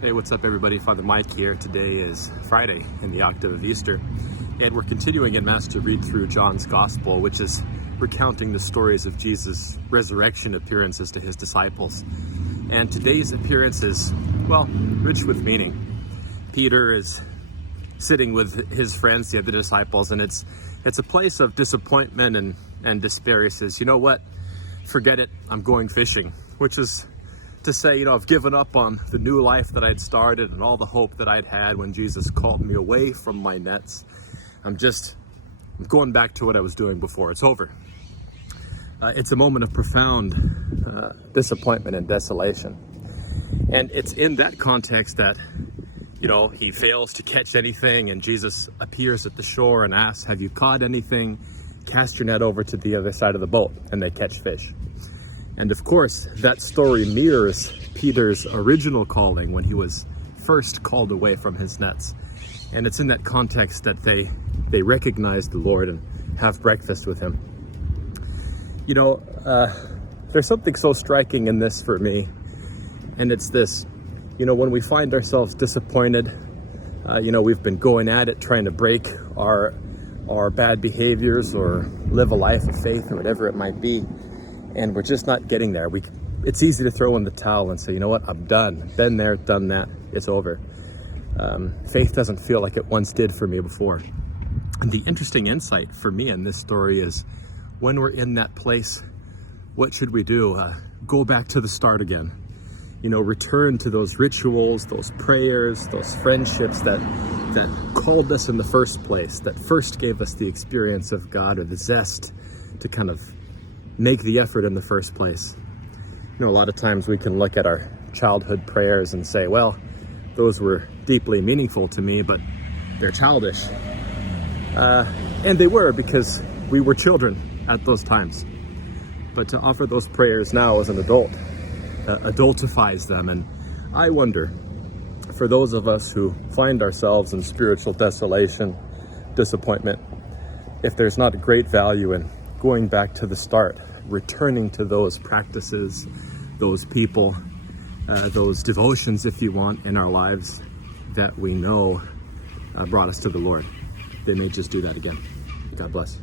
Hey, what's up everybody? Father Mike here. Today is Friday in the octave of Easter, and we're continuing in Mass to read through John's Gospel, which is recounting the stories of Jesus' resurrection appearances to his disciples. And today's appearance is, well, rich with meaning. Peter is sitting with his friends, the other disciples, and it's a place of disappointment and despair. He says, you know what? Forget it, I'm going fishing, which is to say, I've given up on the new life that I'd started and all the hope that I'd had when Jesus called me away from my nets. I'm going back to what I was doing before. It's over. It's a moment of profound disappointment and desolation. And it's in that context that, he fails to catch anything, and Jesus appears at the shore and asks, have you caught anything? Cast your net over to the other side of the boat, and they catch fish. And of course, that story mirrors Peter's original calling when he was first called away from his nets. And it's in that context that they recognize the Lord and have breakfast with him. There's something so striking in this for me. And it's this, when we find ourselves disappointed, we've been going at it, trying to break our bad behaviors or live a life of faith or whatever it might be. And we're just not getting there. It's easy to throw in the towel and say, you know what, I'm done. Been there, done that, it's over. Faith doesn't feel like it once did for me before. And the interesting insight for me in this story is when we're in that place, what should we do? Go back to the start again. Return to those rituals, those prayers, those friendships that called us in the first place, that first gave us the experience of God or the zest to kind of make the effort in the first place. A lot of times we can look at our childhood prayers and say, well, those were deeply meaningful to me, but they're childish. And they were, because we were children at those times. But to offer those prayers now as an adult adultifies them. And I wonder, for those of us who find ourselves in spiritual desolation, disappointment, if there's not a great value in going back to the start, returning to those practices, those people, those devotions, if you want, in our lives that we know brought us to the Lord. They may just do that again. God bless.